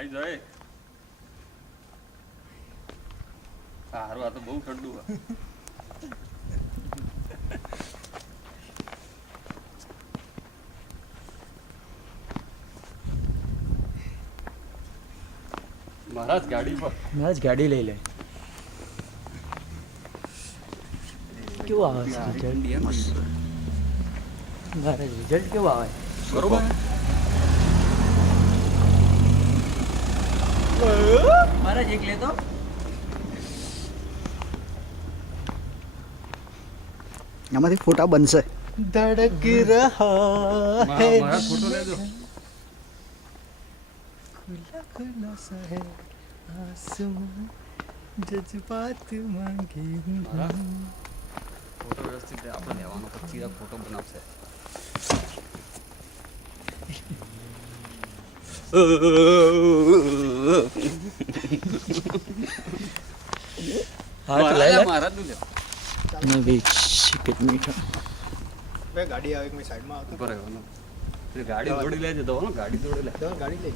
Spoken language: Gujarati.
આવી જાય હારું આ તો બહુ ઠંડુ મહારાજ ગાડી પર મહારાજ ગાડી લઈ લે કેવું આવે છે રિઝલ્ટ મહારાજ રિઝલ્ટ કેવું આવે બરોબર મહારાજ એક લેતો આમાંથી ફોટા બનશે ધડક રહા હૈ મહારાજ ફોટો લેજો खुला खुला सा है आसमान जज्बात मांगे ફોટો વ્યવસ્થિત આપણે લેવાનો પછી આ ફોટો બનાવશે હા તો લઈ લે મહારાજ નું લે मैं भी चिकन मीठा બે ગાડી આવે એક મેં સાઈડમાં આવતો ઉપર ગાડી દોડી લેજે તો ગાડી દોડી લે ગાડી લઈ